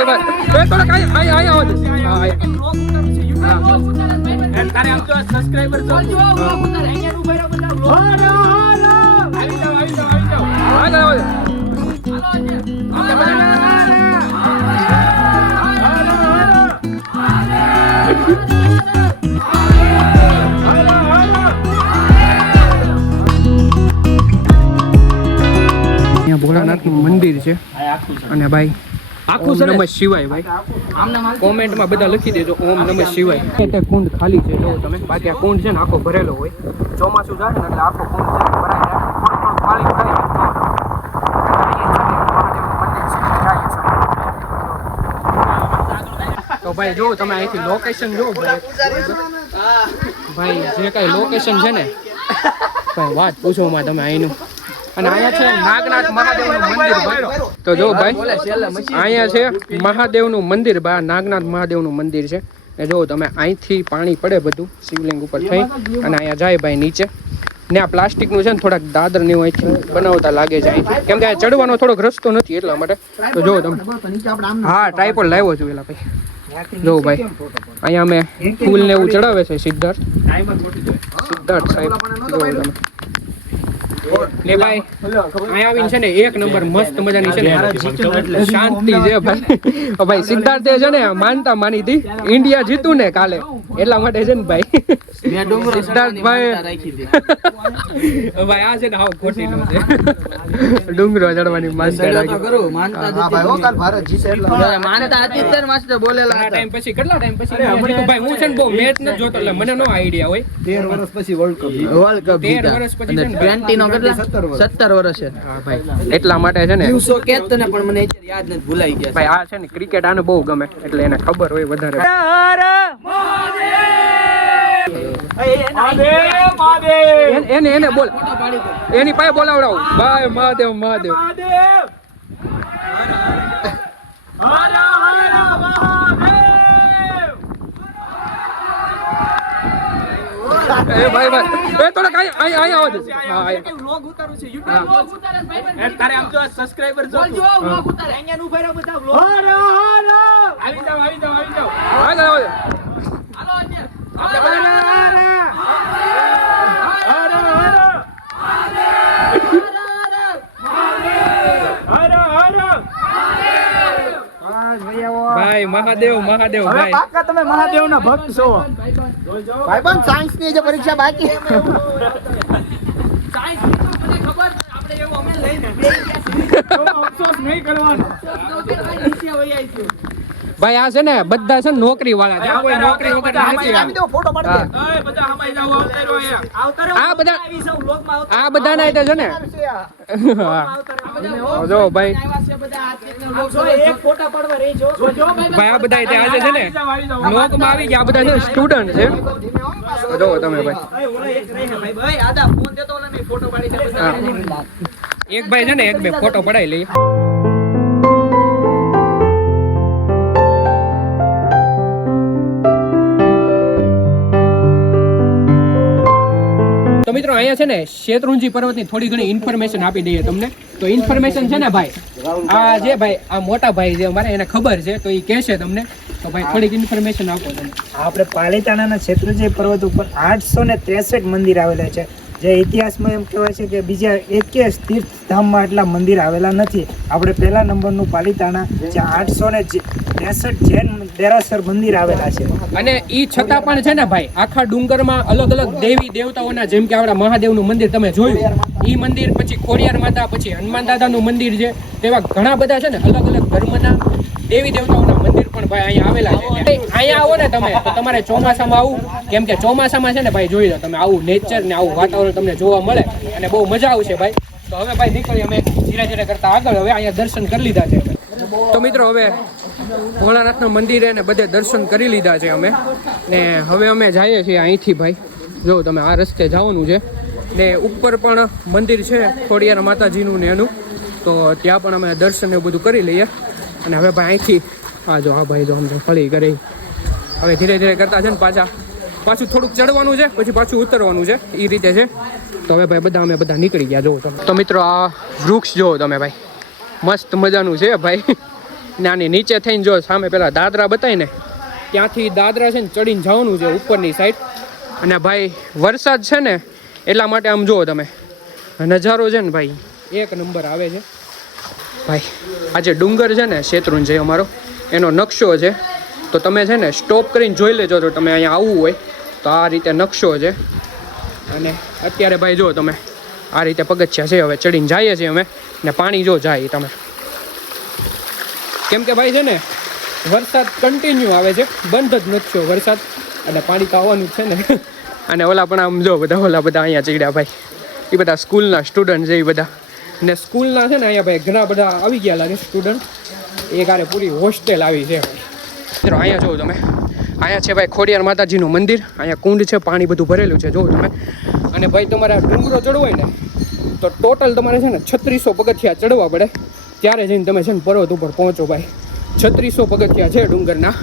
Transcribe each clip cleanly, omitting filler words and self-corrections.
ભાઈ ભાઈ તો કઈ આયા આવો હા તારે આમ તો સબસ્ક્રાઇબર જો અહીંયા ઉભા રહો બધા બ્લોગ આવી જાવ અહીંયા ભોળાનાથનું મંદિર છે અને ભાઈ આખું નમઃ શિવાય ભાઈ કોમેન્ટમાં બધા લખી દેજો ઓમ નમઃ શિવાય તે કુંડ ખાલી છે જો તમે બાકી આ કુંડ છે ને આખો ભરેલો હોય ચોમાસું જાય ને એટલે આખો કુંડ છે ભરાઈ જાય થોડું પાણી ભરાઈ જાય તો ભાઈ જો તમે અહીંથી લોકેશન જો ભાઈ જે કઈ લોકેશન છે ને ભાઈ વાત પૂછોમાં તમે અહીંનું અને અહીંયા છે નાગનાથ મહાદેવનું મંદિર ભાઈ તો જો ભાઈ અહીંયા છે મહાદેવનું મંદિર ભાઈ નાગનાથ મહાદેવનું મંદિર છે ને જો તમે અહીંથી પાણી પડે બધું શિવલિંગ ઉપર થઈ અને અહીંયા જાય ભાઈ નીચે ને આ પ્લાસ્ટિકનું છે ને થોડાક દાદર ને અહીંથી બનાવતા લાગે છે અહીંથી કેમ કે આ ચડવાનો થોડોક રસ્તો નથી એટલા માટે તો જો તમે હા ટ્રાયપોડ લાવ્યો છું પેલા ભાઈ જો ભાઈ અહીંયા અમે ફૂલ ને એવું ચડાવે છે સિદ્ધાર્થ સાહેબ જો તમે લે ભાઈ અહીંયા આવીને છે ને એક નંબર મસ્ત મજાની છે ને શાંતિ છે ભાઈ સિદ્ધાર્થે છે ને માનતા માની હતી ઇન્ડિયા જીતું ને કાલે એટલા માટે છે ને ભાઈ સિદ્ધાર્થ ભાઈ ભાઈ આ છે ને હાવ ખોટી નો છે ડુંગરો ચડવાની માનતા બોલેલા ટાઈમ પછી કેટલા ટાઈમ પછી ભાઈ હું છે ને બહુ મેચ ન જોતો એટલે મને નો આઈડિયા હોય 13 વર્ષ પછી વર્લ્ડ કપ 13 વર્ષ પછી 17 વર્ષ છે હા ભાઈ એટલા માટે છે ને દિવસો કેત તને પણ મને અત્યારે યાદ નથી ભૂલાઈ ગયા ભાઈ આ છે ને ક્રિકેટ આને બહુ ગમે એટલે એને ખબર હોય વધારે એને બોલ એની પાસે બોલાવડાવું ભાઈ મહાદેવ મહાદેવ એ ભાઈ ભાઈ એ થોડા કઈ અહીં આવો છે હા વ્લોગ ઉતારું છે YouTube વ્લોગ ઉતારે ભાઈ તારે આમ તો સબસ્ક્રાઇબર જો વ્લોગ ઉતારે અહીંયા ઉભા રહો બધા વ્લોગ આવી જાવ હાલો આજે ભાઈ મહાદેવ મહાદેવ ભાઈ પાકા તમે મહાદેવના ભક્ત છો ભાઈ પણ સાયન્સ ની જે પરીક્ષા બાકી સાયન્સ તો મને ખબર આપણે એવું અમે લઈને અફસોસ નહીં કરવાનો નીચે વહી આવીશું ભાઈ આ છે ને બધા છે ને નોકરી વાળા છે કોઈ નોકરી વગર નથી ફોટો પાડી દે એ બધા હમાઈ જાવ આવતારો આ બધા આવી સૌ વ્લોગમાં આ બધા ના છે ને જો ભાઈ એક ફોટા પડવા રહી જો ભાઈ આ બધા આજે છે ને લોકમાં આવી ગયા આ બધા છે સ્ટુડન્ટ છે જો તમે ભાઈ ભાઈ આદા ફોન દેતો ઓલે મે ફોટો પાડી દે એક ભાઈ છે ને એક બે ફોટો પડાવી લઈએ તો મિત્રો અહીંયા છે ને શેત્રુંજી પર્વતની થોડી ઘણી ઇન્ફોર્મેશન આપી દઈએ તમને તો ઇન્ફોર્મેશન છે ને ભાઈ આ જે ભાઈ આ મોટા ભાઈ જે અમારે એને ખબર છે તો એ કહેશે તમને તો ભાઈ થોડીક ઇન્ફોર્મેશન આપો તમે આપણે પાલિતાણાના શેત્રુંજી પર્વત ઉપર 863 મંદિર આવેલા છે જે ઇતિહાસમાં એમ કહેવાય છે કે બીજા એકેય તીર્થધામમાં એટલા મંદિર આવેલા નથી આપણે પહેલા નંબરનું પાલિતાણા જે 863 જૈન દેરાસર મંદિર આવેલા છે અને ઈ છતાં પણ છે ને ભાઈ આખા ડુંગરમાં અલગ અલગ દેવી દેવતાઓના જેમ કે આપણા મહાદેવનું મંદિર તમે જોયું ઈ મંદિર પછી ખોડિયાર માતા પછી હનુમાન દાદાનું મંદિર છે તેવા ઘણા બધા છે ને અલગ અલગ ધર્મના દેવી દેવતાઓના મંદિર પણ ભાઈ અહીંયા આવેલા છે અહીંયા આવો ને તમે તો તમારે ચોમાસામાં આવું કેમ કે ચોમાસામાં છે ને ભાઈ જોઈ લો તમે આવું નેચર ને આવું વાતાવરણ તમને જોવા મળે અને બહુ મજા આવશે ભાઈ તો હવે ભાઈ નીકળી અમે ધીરે ધીરે કરતા આગળ હવે અહીંયા દર્શન કરી લીધા છે તો મિત્રો હવે ભોળાનાથના મંદિરે ને બધે દર્શન કરી લીધા છે અમે ને હવે અમે જઈએ છીએ અહીંથી ભાઈ જો તમે આ રસ્તે જવાનું છે ને ઉપર પણ મંદિર છે ખોડિયાર માતાજીનું ને એનું તો ત્યાં પણ અમે દર્શન એવું બધું કરી લઈએ અને હવે ભાઈ અહીંથી આ જો આ ભાઈ જો અમને ફળી કરી હવે ધીરે ધીરે કરતા છે ને પાછું થોડુંક ચડવાનું છે પછી પાછું ઉતરવાનું છે એ રીતે છે તો હવે ભાઈ બધા અમે બધા નીકળી ગયા જોવો તમે તો મિત્રો આ વૃક્ષ જોવો તમે ભાઈ મસ્ત મજાનું છે ભાઈ ને આની નીચે થઈને જો સામે પેલા દાદરા બતાવીને ત્યાંથી દાદરા છે ને ચડીને જવાનું છે ઉપરની સાઈડ. અને ભાઈ વરસાદ છે ને એટલા માટે આમ જુઓ તમે નજારો છે ને ભાઈ એક નંબર આવે છે ભાઈ. આ જે ડુંગર છે ને શેત્રુંજય અમારો એનો નકશો છે, તો તમે છે ને સ્ટોપ કરીને જોઈ લેજો તો તમે અહીંયા આવવું હોય તો આ રીતે નકશો છે. અને અત્યારે ભાઈ જો તમે આ રીતે પગથિયા છે, હવે ચડીને જઈએ છીએ અમે ને પાણી જો જાય તમે, કેમ કે ભાઈ છે ને વરસાદ કન્ટિન્યુ આવે છે, બંધ જ નથી થયો વરસાદ, અને પાણી તો આવવાનું જ છે ને. અને ઓલા પણ આમ જો ઓલા બધા અહીંયા ચડ્યા ભાઈ, એ બધા સ્કૂલના સ્ટુડન્ટ છે એ બધા, ને સ્કૂલના છે ને અહીંયા ભાઈ ઘણા બધા આવી ગયા લાગે સ્ટુડન્ટ, એક આરે પૂરી હોસ્ટેલ આવી છે. મિત્રો અહીંયા જોવો તમે, અહીંયા છે ભાઈ ખોડિયાર માતાજીનું મંદિર, અહીંયા કુંડ છે, પાણી બધું ભરેલું છે જોવો તમે. અને ભાઈ તમારે આ ડુંગરો ચડવો હોય ને તો ટોટલ તમારે છે ને 3600 પગથિયા ચડવા પડે, ત્યારે જઈને તમે છે ને પર્વત ઉપર પહોંચો ભાઈ. 3600 પગથિયા છે ડુંગરના.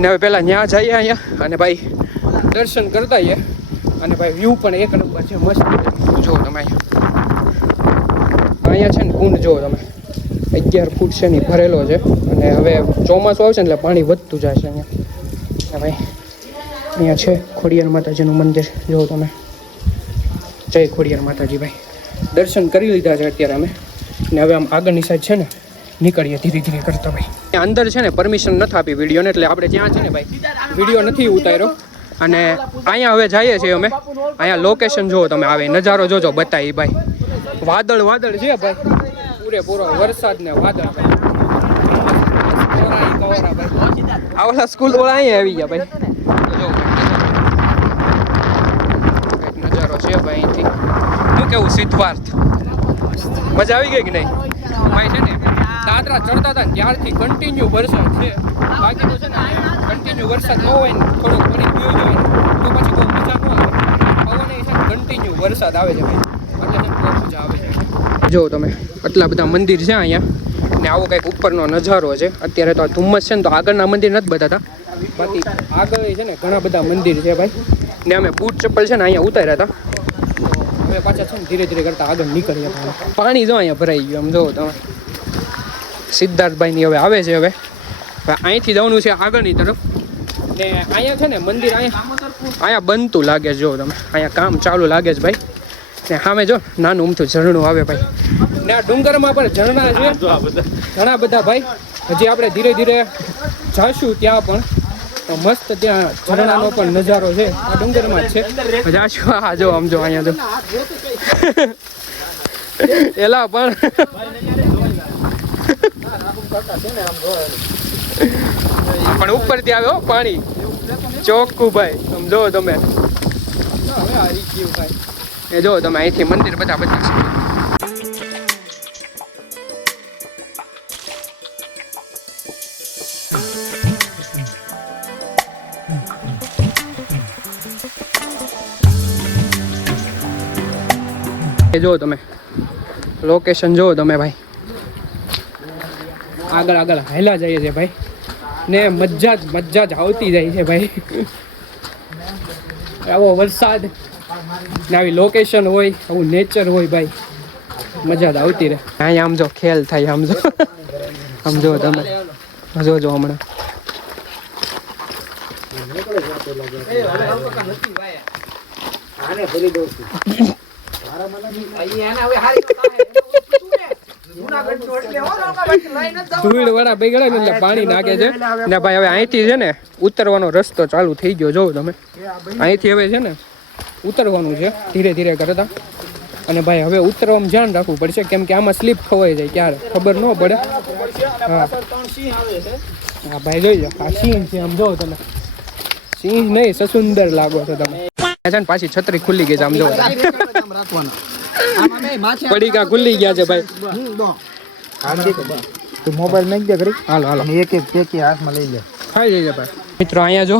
ને હવે પહેલાં ત્યાં જઈએ અહીંયા અને ભાઈ દર્શન કરતા આવીએ. અને ભાઈ વ્યૂ પણ એક નંબર છે, મસ્ત જુઓ તમે. અહીંયા છે ને કુંડ જુઓ તમે, 11 ફૂટ છે ને ભરેલો છે. અને હવે ચોમાસું આવશે ને એટલે પાણી વધતું જશે અહીંયા. ભાઈ અહીંયા છે ખોડિયાર માતાજીનું મંદિર જુઓ તમે. જય ખોડિયાર માતાજી ભાઈ. દર્શન કરી લીધા છે અત્યારે અમે, ને હવે આમ આગળની સાઈડ છે ને નીકળીએ ધીરે ધીરે કરતા ભાઈ. અંદર છે ને પરમિશન નથી આપી વિડીયોને, એટલે આપણે ત્યાં છે ને ભાઈ વિડીયો નથી ઉતાર્યો. અને અહીંયા હવે જઈએ છીએ અમે. અહીંયા લોકેશન જુઓ તમે, આવે નજારો જોજો બતાવી ભાઈ. વાદળ છે ભાઈ, પૂરેપૂરો વરસાદ ને વાદળ ભાઈ. આ ઓલા સ્કૂલ વાળા અહીંયા આવી ગયા ભાઈ. નજારો છે ભાઈ અહીંથી. શું કેવું સિદ્ધાર્થ, મજા આવી ગઈ કે નહીં ભાઈ? છે ને દાદરા ચડતા હતા ત્યારથી કન્ટિન્યુ વરસાદ છે, બાકી તો છે ને કન્ટિન્યુ વરસાદ ન હોય ને થોડોક પડી ગયો હોય તો પછી બહુ મજા ન આવે. પવન છે કન્ટિન્યુ વરસાદ આવે છે ભાઈ, એટલે બહુ મજા આવે છે. જો તમે આટલા બધા મંદિર છે અહીંયા, ને આવો કંઈક ઉપરનો નજારો છે. અત્યારે તો આ ધુમ્મસ છે ને તો આગળના મંદિર નથી બતાતા, બાકી આગળ છે ને ઘણા બધા મંદિર છે ભાઈ. ને અમે બૂટ ચપ્પલ છે ને અહીંયા ઉતાર્યા હતા, હવે પાછા છે ને ધીરે ધીરે કરતા આગળ નીકળીએ. પાણી જો અહીંયા ભરાઈ ગયું આમ જોવો તમે. સિદ્ધાર્થભાઈની હવે આવે છે. હવે અહીંથી જવાનું છે આગળની તરફ. ને અહીંયા છે ને મંદિર અહીંયા બનતું લાગે છે, જો તમે અહીંયા કામ ચાલુ લાગે છે ભાઈ. ને સામે જો નાનું ઉમથું ઝરણું આવે ભાઈ. ને આ ડુંગરમાં પણ ઝરણા છે ઘણા બધા ભાઈ. હજી આપણે ધીરે ધીરે જાશું ત્યાં પણ મસ્ત, ત્યાં ઝરણાનો પણ નજારો છે આ ડુંગરમાં જ છે. જાશું હા જો આમ જો અહીંયા જો એલા પણ પણ ઉપરથી આવે હો પાણી ચોખ્ખું ભાઈ. આમ જો તમે એ જો તમે અહીંથી મંદિર બધા બતાવશે. એ જો તમે લોકેશન જો તમે ભાઈ. આગળ હાલ્યા જઈએ છે ભાઈ, ને મજા જ આવતી જાય છે ભાઈ. આવો વરસાદ ને આવી લોકેશન હોય, આવું નેચર હોય ભાઈ, મજા જ આવતી રહે. અહીંયા આમ જો ખેલ થાય, આમ જો તમે જોજો હમણાં. ધૂળ વાળા બગડે એટલે પાણી નાખે છે. ને ભાઈ હવે અહીંથી છે ને ઉતરવાનો રસ્તો ચાલુ થઈ ગયો, જોવો તમે. અહીંથી હવે છે ને ઉતરવાનું છે ધીરે ધીરે કરતા. અને ભાઈ હવે ઉતરવામાં ધ્યાન રાખવું પડશે, કેમ કે આમાં સ્લીપ ખવાઈ જાય ક્યારે ખબર ન પડે. હા ભાઈ જોઈ લો, આ સિંહ છે આમ જોવો તમે. સિંહ નહીં, સસુંદર લાગો છો તમે. છે ને પાછી છત્રી ખુલ્લી ગઈ છે આમ જોવો. પડીકા ખુલ્લી ગયા છે ભાઈ. તું મોબાઈલ નાખી દે કરી. હાલો એક પેકી હાથમાં લઈ લે. ખાઈ જઈએ ભાઈ. મિત્રો અહીંયા જો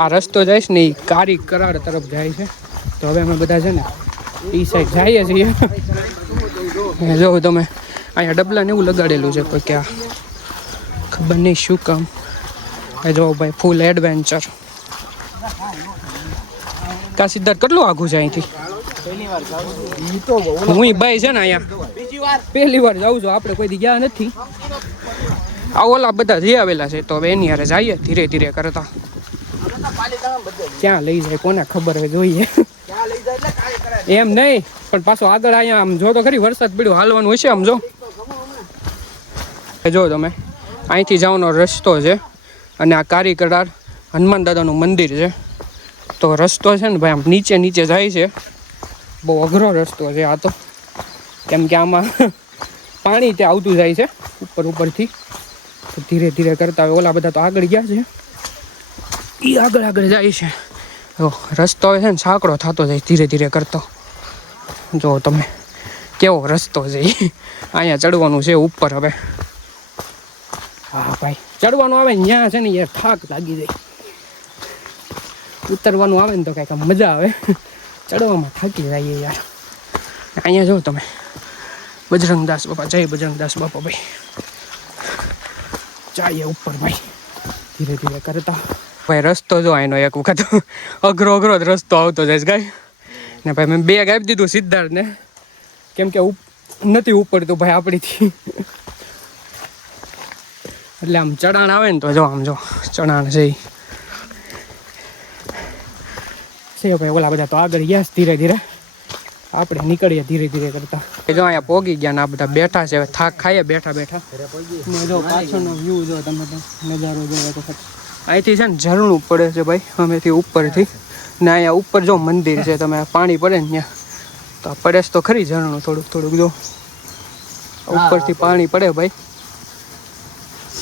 આ રસ્તો જાય છે ને એ કારી કરાર તરફ જાય છે, તો હવે અમે બધા છે ને એ સાઈડ જઈએ છીએ. જો તમે અહીંયા ડબલા ને એવું લગાડેલું છે કોઈ ક્યાં ખબર નહીં શું કામ. જો ભાઈ ફૂલ એડવેન્ચર. કા સિદ્ધાર્થ કેટલું આઘું છે અહીંથી? હું ભાઈ છે ને અહીંયા પહેલી વાર જાઉં છું, આપણે કોઈ દી ગયા નથી. આ ઓલા બધા જઈ આવેલા છે તો હવે એની હારે જઈએ ધીરે ધીરે કરતા. ક્યાં લઈ જાય કોને ખબર હોય, જોઈએ. એમ નહીં પણ પાછો આગળ અહીંયા આમ જો તો ખરી વરસાદ પડ્યો હાલવાનું હશે. આમ જો તમે અહીંથી જવાનો રસ્તો છે અને આ કારીકરાર હનુમાન દાદાનું મંદિર છે. તો રસ્તો છે ને ભાઈ આમ નીચે નીચે જાય છે, બહુ અઘરો રસ્તો છે આ તો, કેમ કે આમાં પાણી ત્યાં આવતું જાય છે ઉપરથી. તો ધીરે ધીરે કરતા હોય. ઓલા બધા તો આગળ ગયા છે, એ આગળ જાય છે. જો રસ્તો છે ને સાંકડો થતો જાય ધીરે ધીરે કરતો. જો તમે કેવો રસ્તો છે. અહીંયા ચડવાનું છે ઉપર હવે. હા ભાઈ ચડવાનું આવે ને ત્યાં છે ને યાર થાક લાગી જાય. ઉતરવાનું આવે ને તો કાંઈક મજા આવે, ચડવામાં થાકી જાય યાર. અહીંયા જો તમે બજરંગદાસ બાપા, જય બજરંગદાસ બાપા ભાઈ. જઈએ ઉપર ભાઈ ધીરે ધીરે કરતા. ભાઈ રસ્તો જો એનો એક વખત અઘરો જ રસ્તો આવતો જાય ગાય ને ભાઈ. મેં બેગ આપી દીધું સિદ્ધાર્થને, કેમ કે નથી ઉપડતું ભાઈ આપણીથી. એટલે આમ ચઢાણ આવે ને તો જો આમ જો ચઢાણ છે ભાઈ. ઓલા બધા તો આગળ ગયા ધીરે ધીરે, આપણે નીકળીએ ધીરે ધીરે કરતા. જો અહીંયા પોગી ગયા ને આ બધા બેઠા છે, થાક ખાઈએ બેઠા બેઠા. જો પાછળનો વ્યૂ જો તમે તો નજારો જોવો તો અહીંથી છે ને ઝરણું પડે છે ભાઈ અમેથી ઉપરથી. ને અહીંયા ઉપર જો મંદિર છે, તમે પાણી પડે ને ત્યાં તો પડે તો ખરી ઝરણું થોડુંક જો ઉપરથી પાણી પડે ભાઈ.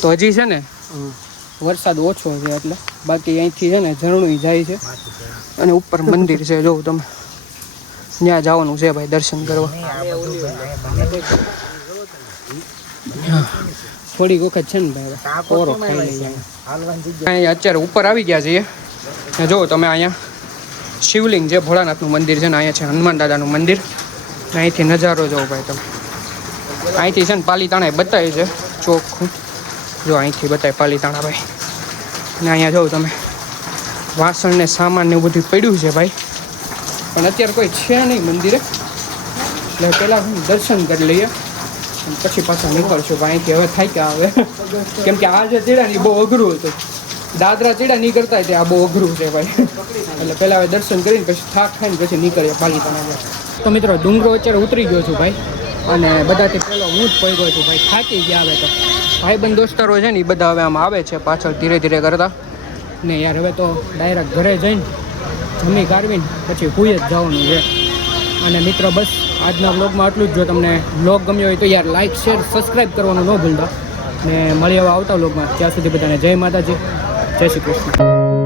તો હજી છે ને વરસાદ ઓછો છે એટલે, બાકી અહીંથી છે ને ઝરણું જાય છે અને ઉપર મંદિર છે. જો તમે ત્યાં જવાનું છે ભાઈ દર્શન કરવા. થોડીક વખત છે ને ભાઈ કોરો ખાઈ લઈએ. અહીંયા અત્યારે ઉપર આવી ગયા છીએ. જો તમે અહીંયા શિવલિંગ છે, ભોળાનાથનું મંદિર છે ને અહીંયા છે હનુમાન દાદાનું મંદિર. અહીંથી નજારો જોવો ભાઈ તમે. અહીંથી છે ને પાલીતાણા બતાવે છે ચોખ્ખું. જો અહીંથી બતાવે પાલીતાણા ભાઈ. ને અહીંયા જો તમે વાસણ ને સામાન ને એવું બધું પડ્યું છે ભાઈ, પણ અત્યારે કોઈ છે નહીં મંદિરે. એટલે પહેલાં હું દર્શન કરી લઈએ પછી પાછા નીકળશું ભાઈ અહીંથી. હવે થાય કે આવે, કેમ કે આ જે ચીડા ને બહુ અઘરું હતું. દાદરા ચીડા નહીં કરતા હોય આ બહુ અઘરું છે ભાઈ. એટલે પહેલાં હવે દર્શન કરીને પછી થાક ખાઈને પછી નીકળીએ પાલીતાણા. તો મિત્રો ડુંગરો અત્યારે ઉતરી ગયો છું ભાઈ, અને બધાથી પહેલો હું જ પહોંચ્યો છું ભાઈ. થાકી ગયા હવે તો ભાઈબંધ દોસ્તારો છે ને એ બધા હવે આમ આવે છે પાછળ ધીરે ધીરે કરતા. ને યાર હવે તો ડાયરેક્ટ ઘરે જઈને જમી કાઢવીને પછી હુઈ જ જવાનું છે. અને મિત્રો બસ આજના વ્લોગમાં આટલું જ. જો તમને વ્લોગ ગમ્યો હોય તો યાર લાઇક શેર સબસ્ક્રાઈબ કરવાનું ન ભૂલતા. ને મળીએ હવે આવતા વ્લોગમાં. ત્યાં સુધી બધાને જય માતાજી, જય શ્રી કૃષ્ણ.